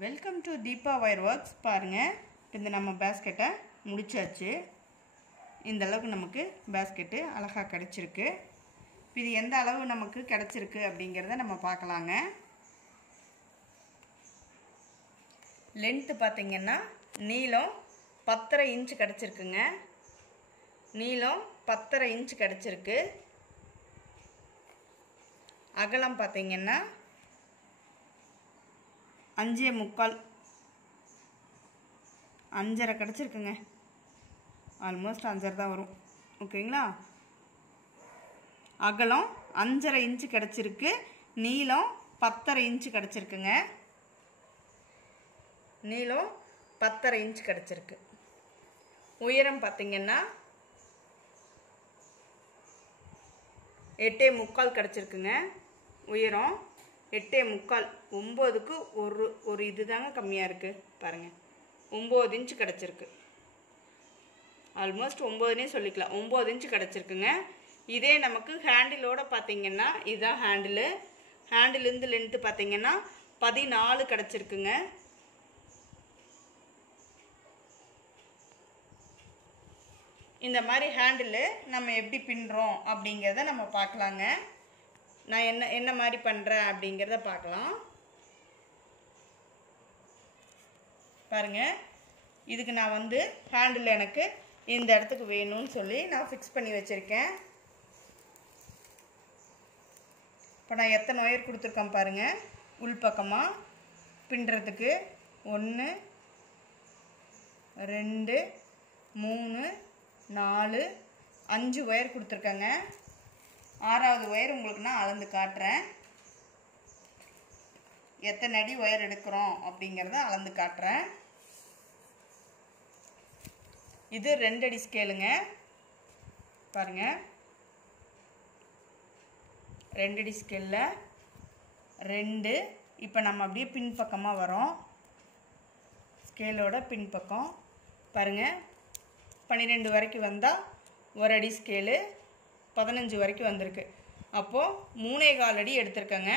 Welcome to Deepa wire works. பாருங்கள், இந்த நம்ம பேஸ்கெட்டை முடிச்சாச்சு. இந்த அளவுக்கு நமக்கு பேஸ்கெட்டு அழகாக கிடச்சிருக்கு. இது எந்த அளவு நமக்கு கிடச்சிருக்கு அப்படிங்கிறத நம்ம பார்க்கலாங்க. லென்த்து பார்த்திங்கன்னா நீளம் 10.5 இன்ச்சு கிடச்சிருக்குங்க. நீளம் 10.5 இன்ச்சு கிடச்சிருக்கு. அகலம் பார்த்திங்கன்னா 5.25 5.5 கிடச்சிருக்குங்க. ஆல்மோஸ்ட் 5.5 தான் வரும். ஓகேங்களா? அகலம் 5.5 இன்ச்சு கிடச்சிருக்கு. நீளம் 10.5 இன்ச்சு கிடச்சிருக்குங்க. நீளம் 10.5 இன்ச்சு கிடச்சிருக்கு. உயரம் பார்த்திங்கன்னா 8.25 கிடச்சிருக்குங்க. உயரம் 8.25. 9க்கு ஒரு இது தாங்க கம்மியாக இருக்குது. பாருங்கள், 9 இன்ச்சு கிடச்சிருக்கு. ஆல்மோஸ்ட் 9னே சொல்லிக்கலாம். 9 இன்ச்சு கிடச்சிருக்குங்க. இதே நமக்கு ஹேண்டிலோடு பார்த்திங்கன்னா இதுதான் ஹேண்டிலு. ஹேண்டிலேருந்து லென்த்து பார்த்திங்கன்னா 14 கிடச்சிருக்குங்க. இந்த மாதிரி ஹேண்டிலு நம்ம எப்படி பின்னுறோம் அப்படிங்கிறத நம்ம பார்க்கலாங்க. நான் என்ன மாதிரி பண்ணுறேன் அப்படிங்கிறத பார்க்கலாம். பாருங்கள், இதுக்கு நான் ஹேண்டில் எனக்கு இந்த இடத்துக்கு வேணும்னு சொல்லி நான் ஃபிக்ஸ் பண்ணி வச்சுருக்கேன். இப்போ நான் எத்தனை ஒயர் கொடுத்துருக்கேன் பாருங்கள். உள்பக்கமாக பின்னுறதுக்கு 1 2 3 4 5 ஒயர் கொடுத்துருக்கேங்க. 6வது ஒயர் உங்களுக்கு நான் அளந்து காட்டுறேன். எத்தனை அடி ஒயர் எடுக்கிறோம் அப்படிங்கிறத அளந்து காட்டுறேன். இது 2 அடி ஸ்கேலுங்க. பாருங்கள், 2 அடி ஸ்கேலில் 2. இப்போ நம்ம அப்படியே பின்பக்கமாக வரோம். ஸ்கேலோட பின்பக்கம் பாருங்கள், 12 வரைக்கும் வந்தால் 1 அடி ஸ்கேலு 15 வரைக்கும் வந்திருக்கு. அப்போது 3.25 அடி எடுத்திருக்கேங்க.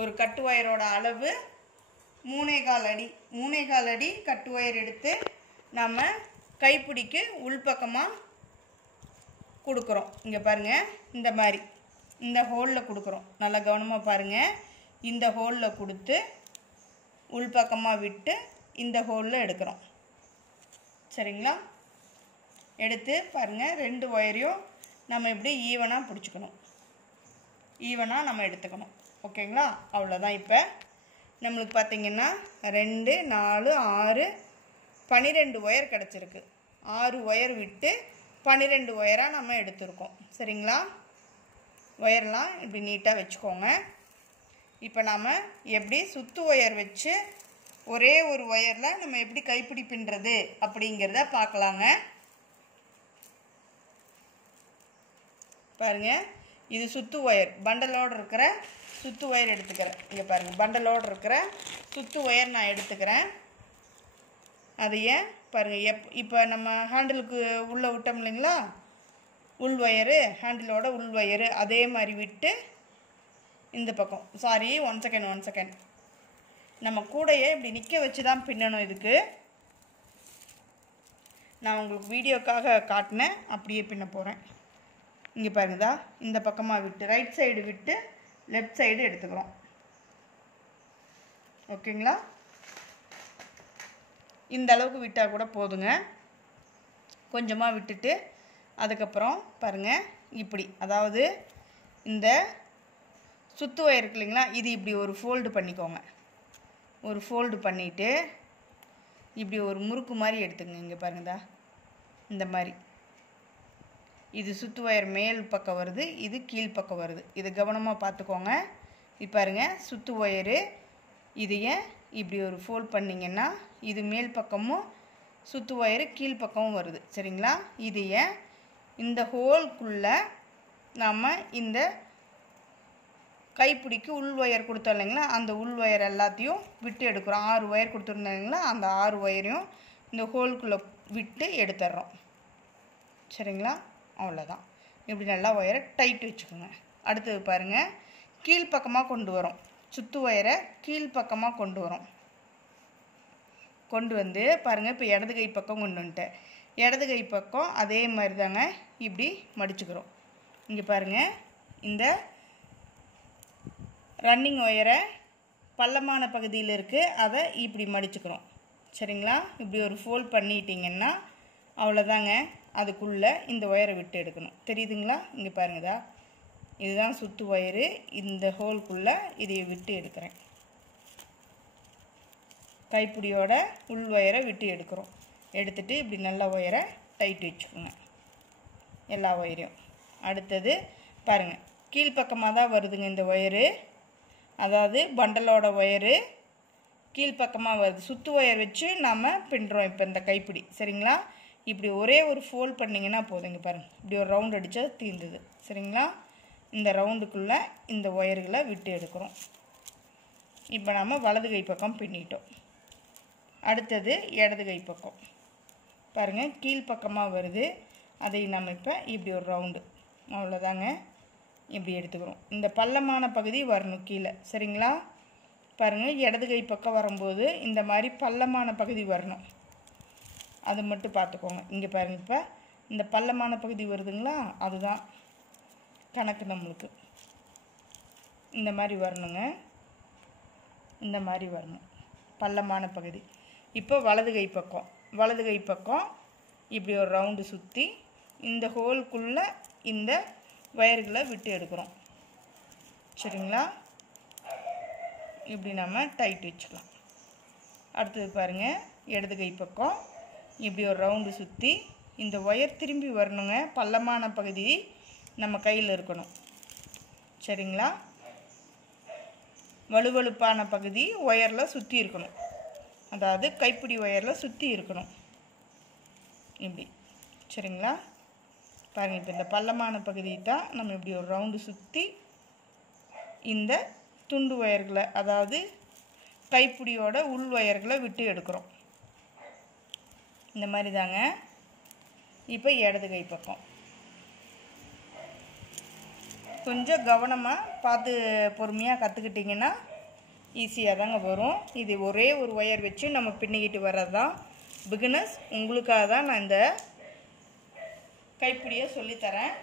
ஒரு கட்டு ஒயரோட அளவு 3.25 அடி. 3.25 அடி கட்டு ஒயர் எடுத்து நம்ம கைப்பிடிக்கு உள்பக்கமாக கொடுக்குறோம். இங்கே பாருங்கள், இந்த மாதிரி இந்த ஹோலில் கொடுக்குறோம். நல்லா கவனமாக பாருங்கள். இந்த ஹோலில் கொடுத்து உள்பக்கமாக விட்டு இந்த ஹோலில் எடுக்கிறோம். சரிங்களா? எடுத்து பாருங்கள், 2 ஒயரையும் நம்ம இப்படி ஈவனாக பிடிச்சிக்கணும். ஈவனாக நம்ம எடுத்துக்கணும். ஓகேங்களா? அவ்வளோதான். இப்போ நம்மளுக்கு பார்த்திங்கன்னா 2 4 6 12 ஒயர் கிடச்சிருக்கு. 6 ஒயர் விட்டு 12 ஒயராக நம்ம எடுத்துருக்கோம். சரிங்களா? ஒயர்லாம் இப்படி நீட்டாக வச்சுக்கோங்க. இப்போ நாம் எப்படி சுத்து ஒயர் வச்சு ஒரே ஒரு ஒயரில் நம்ம எப்படி கைப்பிடி பின்னுறது அப்படிங்கிறத பார்க்கலாங்க. பாருங்கள், இது சுத்து ஒயர். பண்டலோடு இருக்கிற சுத்து ஒயர் எடுத்துக்கிறேன். இங்கே பாருங்கள், பண்டலோடு இருக்கிற சுத்து ஒயர் நான் எடுத்துக்கிறேன். அதையே பாருங்கள், இப்போ நம்ம ஹேண்டிலுக்கு உள்ளே விட்டோம் இல்லைங்களா, உள் ஒயரு, ஹேண்டிலோட உள் ஒயரு அதே மாதிரி விட்டு இந்த பக்கம் ஒன் செகண்ட் நம்ம கூடையே இப்படி நிற்க வச்சு தான் பின்னணும். இதுக்கு நான் உங்களுக்கு வீடியோக்காக காட்டினேன், அப்படியே பின்ன போகிறேன். இங்கே பாருங்கதா, இந்த பக்கமாக விட்டு ரைட் சைடு விட்டு லெஃப்ட் சைடு எடுத்துக்கிறோம். ஓகேங்களா? இந்த அளவுக்கு விட்டால் கூட போதுங்க. கொஞ்சமாக விட்டுட்டு அதுக்கப்புறம் பாருங்கள், இப்படி அதாவது இந்த சுத்து ஒயர் இருக்கு இல்லைங்களா, இது இப்படி ஒரு ஃபோல்டு பண்ணிக்கோங்க. ஒரு ஃபோல்டு பண்ணிவிட்டு இப்படி ஒரு முறுக்கு மாதிரி எடுத்துங்க. இங்கே பாருங்கதா, இந்த மாதிரி. இது சுத்து ஒயர் மேல் பக்கம் வருது, இது கீழ் பக்கம் வருது. இது கவனமாக பார்த்துக்கோங்க. இப்போ பாருங்கள், சுத்து ஒயரு இதையே இப்படி ஒரு ஃபோல்ட் பண்ணிங்கன்னா இது மேல் பக்கமும் சுத்து ஒயரு கீழ் பக்கமும் வருது. சரிங்களா? இதையே இந்த ஹோல்குள்ளே நம்ம இந்த கைப்பிடிக்கு உள் ஒயர் கொடுத்தோம் இல்லைங்களா, அந்த உள் ஒயர் எல்லாத்தையும் விட்டு எடுக்கிறோம். 6 ஒயர் கொடுத்துருந்தோம் இல்லைங்களா, அந்த 6 ஒயரையும் இந்த ஹோல்குள்ளே விட்டு எடுத்துடுறோம். சரிங்களா? அவ்வளோதான். இப்படி நல்லா ஒயரை டைட் வச்சுக்கோங்க. அடுத்தது பாருங்கள், கீழ்ப்பக்கமாக கொண்டு வரோம். சுத்து ஒயரை கீழ்ப்பக்கமாக கொண்டு வரோம். கொண்டு வந்து பாருங்கள், இப்போ இடது கை பக்கம் கொண்டு வந்துட்டேன். இடது கை பக்கம் அதே மாதிரி தாங்க இப்படி மடிச்சுக்கிறோம். இங்கே பாருங்கள், இந்த ரன்னிங் ஒயரை பள்ளமான பகுதியில் இருக்குது, அதை இப்படி மடிச்சுக்கிறோம். சரிங்களா? இப்படி ஒரு ஃபோல்ட் பண்ணிட்டீங்கன்னா அவ்வளோதாங்க. அதுக்குள்ளே இந்த ஒயரை விட்டு எடுக்கணும். தெரியுதுங்களா? இங்கே பாருங்கதா, இதுதான் சுத்து ஒயரு. இந்த ஹோல்குள்ளே இதை விட்டு எடுக்கிறேன். கைப்பிடியோட உள் ஒயரை விட்டு எடுக்கிறோம். எடுத்துட்டு இப்படி நல்ல ஒயரை டைட் வச்சுக்கோங்க, எல்லா ஒயரையும். அடுத்தது பாருங்கள், கீழ்ப்பக்கமாக தான் வருதுங்க இந்த ஒயரு. அதாவது பண்டலோட ஒயரு கீழ்ப்பக்கமாக வருது. சுத்து ஒயர் வச்சு நாம் பின்னுறோம் இப்போ இந்த கைப்பிடி. சரிங்களா? இப்படி ஒரே ஒரு ஃபோல்ட் பண்ணிங்கன்னா போதுங்க. பாருங்கள், இப்படி ஒரு ரவுண்ட் அடித்தா தீர்ந்தது. சரிங்களா? இந்த ரவுண்டுக்குள்ளே இந்த ஒயர்களை விட்டு எடுக்கிறோம். இப்போ நம்ம வலது கை பக்கம் பின்னிட்டோம். அடுத்தது இடது கை பக்கம் பாருங்கள், கீழ்ப்பக்கமாக வருது. அதை நம்ம இப்போ இப்படி ஒரு ரவுண்டு, அவ்வளோதாங்க, இப்படி எடுத்துக்கிறோம். இந்த பள்ளமான பகுதி வரணும் கீழே. சரிங்களா? பாருங்கள், இடது கை பக்கம் வரும்போது இந்த மாதிரி பள்ளமான பகுதி வரணும். அது மட்டும் பார்த்துக்கோங்க. இங்கே பாருங்கள், இப்போ இந்த பள்ளமான பகுதி வருதுங்களா, அதுதான் கணக்கு நம்மளுக்கு. இந்த மாதிரி வரணுங்க, இந்த மாதிரி வரணும் பள்ளமான பகுதி. இப்போ வலது கை பக்கம் இப்படி ஒரு ரவுண்டு சுற்றி இந்த ஹோல்குள்ளே இந்த ஒயர்களை விட்டு எடுக்கிறோம். சரிங்களா? இப்படி நம்ம டைட் வச்சுக்கலாம். அடுத்தது பாருங்கள், இடது கை பக்கம் இப்படி ஒரு ரவுண்டு சுற்றி இந்த ஒயர் திரும்பி வரணுங்க. பள்ளமான பகுதி நம்ம கையில் இருக்கணும். சரிங்களா? வலுவழுப்பான பகுதி ஒயரில் சுற்றி இருக்கணும். அதாவது கைப்பிடி ஒயரில் சுற்றி இருக்கணும் இப்படி. சரிங்களா? பாருங்கள், இப்போ இந்த பள்ளமான பகுதி தான் நம்ம இப்படி ஒரு ரவுண்டு சுற்றி இந்த துண்டு ஒயர்களை, அதாவது கைப்பிடியோட உள் ஒயர்களை விட்டு எடுக்கிறோம். இந்த மாதிரி தாங்க. இப்போ இடது கை பக்கம் கொஞ்சம் கவனமாக பார்த்து பொறுமையாக கற்றுக்கிட்டிங்கன்னா ஈஸியாக தாங்க வரும். இது ஒரே ஒரு ஒயர் வச்சு நம்ம பின்னிக்கிட்டு வர்றது தான். பிகினர்ஸ், உங்களுக்காக தான் நான் இந்த கைப்பிடியை சொல்லித்தரேன்.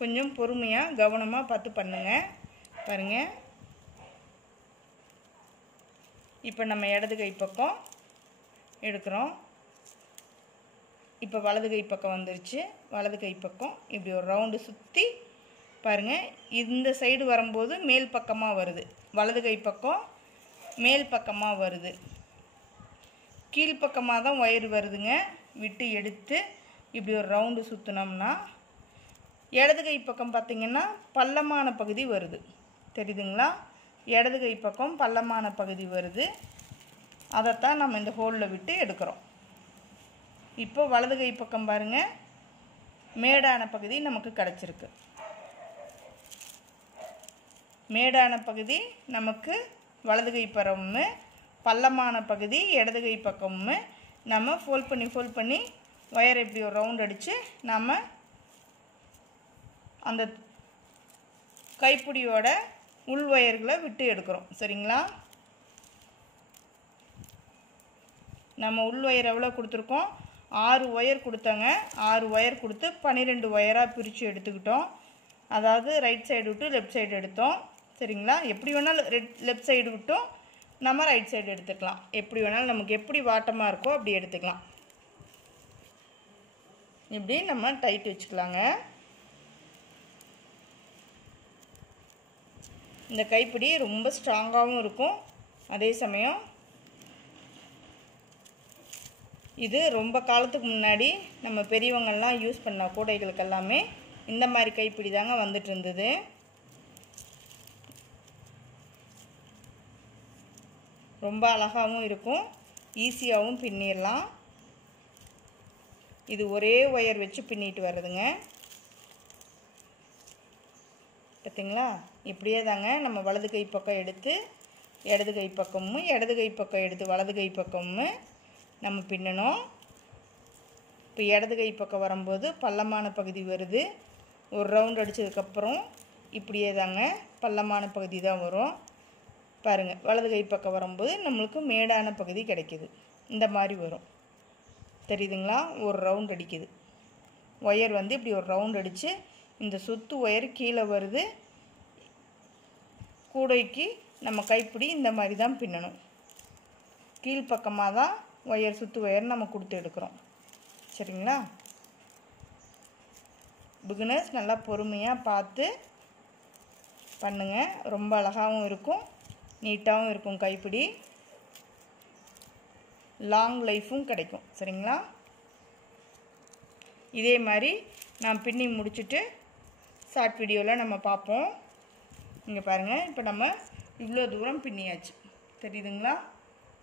கொஞ்சம் பொறுமையாக கவனமாக பார்த்து பண்ணுங்கள். பாருங்கள், இப்போ நம்ம இடது கை பக்கம் எடுக்கிறோம். இப்போ வலது கை பக்கம் வந்துருச்சு. வலது கை பக்கம் இப்படி ஒரு ரவுண்டு சுற்றி பாருங்கள், இந்த சைடு வரும்போது மேல் பக்கமாக வருது. வலது கை பக்கம் மேல் பக்கமாக வருது. கீழ்ப்பக்கமாக தான் ஒயர் வருதுங்க. விட்டு எடுத்து இப்படி ஒரு ரவுண்டு சுற்றினோம்னா இடது கை பக்கம் பார்த்திங்கன்னா பள்ளமான பகுதி வருது. தெரியுதுங்களா? இடது கை பக்கம் பள்ளமான பகுதி வருது. அதைத்தான் நம்ம இந்த ஹோலில் விட்டு எடுக்கிறோம். இப்போ வலது கை பக்கம் பாருங்கள், மேடான பகுதி நமக்கு கிடச்சிருக்கு. மேடான பகுதி நமக்கு வலது கை பக்கமும், பள்ளமான பகுதி இடது கை பக்கமும் நம்ம ஃபோல்ட் பண்ணி ஒயரை இப்படி ஒரு ரவுண்ட் அடித்து நம்ம அந்த கைப்பிடியோட உள் ஒயர்களை விட்டு எடுக்கிறோம். சரிங்களா? நம்ம உள் ஒயர் எவ்வளோ கொடுத்துருக்கோம்? 6 ஒயர் கொடுத்தாங்க. 6 ஒயர் கொடுத்து 12 ஒயராக பிரித்து எடுத்துக்கிட்டோம். அதாவது ரைட் சைடு விட்டு லெஃப்ட் சைடு எடுத்தோம். சரிங்களா? எப்படி வேணாலும் லெஃப்ட் சைடு விட்டும் நம்ம ரைட் சைடு எடுத்துக்கலாம். எப்படி வேணாலும் நமக்கு எப்படி வாட்டமாக இருக்கோ அப்படி எடுத்துக்கலாம். இப்படி நம்ம டைட் வச்சுக்கலாங்க. இந்த கைப்பிடி ரொம்ப ஸ்ட்ராங்காகவும் இருக்கும். அதே சமயம் இது ரொம்ப காலத்துக்கு முன்னாடி நம்ம பெரியவங்கள்லாம் யூஸ் பண்ண கூடைகளுக்கு எல்லாமே இந்த மாதிரி கைப்பிடி தாங்க வந்துட்டு இருந்தது. ரொம்ப அழகாகவும் இருக்கும், ஈஸியாகவும் பின்னிடலாம். இது ஒரே ஒயர் வச்சு பின்னிட்டு வர்றதுங்க. பார்த்தீங்களா? இப்படியே தாங்க நம்ம வலது கை பக்கம் எடுத்து இடது கை பக்கமும், இடது கை பக்கம் எடுத்து வலது கை பக்கமும் நம்ம பின்னணும். இப்போ இடது கை பக்கம் வரும்போது பள்ளமான பகுதி வருது. ஒரு ரவுண்ட் அடித்ததுக்கப்புறம் இப்படியே தாங்க பள்ளமான பகுதி தான் வரும். பாருங்கள், வலது கை பக்கம் வரும்போது நம்மளுக்கு மேடான பகுதி கிடைக்கிது. இந்த மாதிரி வரும். தெரியுதுங்களா? ஒரு ரவுண்ட் அடிக்குது. ஒயர் வந்து இப்படி ஒரு ரவுண்ட் அடித்து இந்த சுத்து ஒயர் கீழே வருது. கூடைக்கு நம்ம கைப்பிடி இந்த மாதிரி தான் பின்னணும். கீழ்ப்பக்கமாக தான் ஒயர் சுத்து ஒயர் நம்ம கொடுத்து எடுக்கிறோம். சரிங்களா? பிகினர்ஸ் நல்லா பொறுமையாக பார்த்து பண்ணுங்கள். ரொம்ப அழகாகவும் இருக்கும், நீட்டாகவும் இருக்கும். கைப்பிடி லாங் லைஃப்பும் கிடைக்கும். சரிங்களா? இதே மாதிரி நான் பின்னி முடிச்சுட்டு ஷார்ட் வீடியோவில் நம்ம பார்ப்போம். இங்கே பாருங்கள், இப்போ நம்ம இவ்வளோ தூரம் பின்னியாச்சு. தெரியுதுங்களா?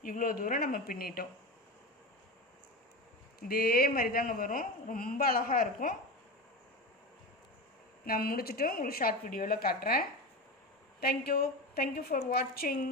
இவ்வளோ தூரம் நம்ம பின்னிட்டோம். இதே மாதிரி தாங்க வரும். ரொம்ப அழகாக இருக்கும். நான் முடிச்சுட்டு உங்களுக்கு ஷார்ட் வீடியோவில் காட்டுறேன். தேங்க்யூ ஃபார் வாட்சிங்.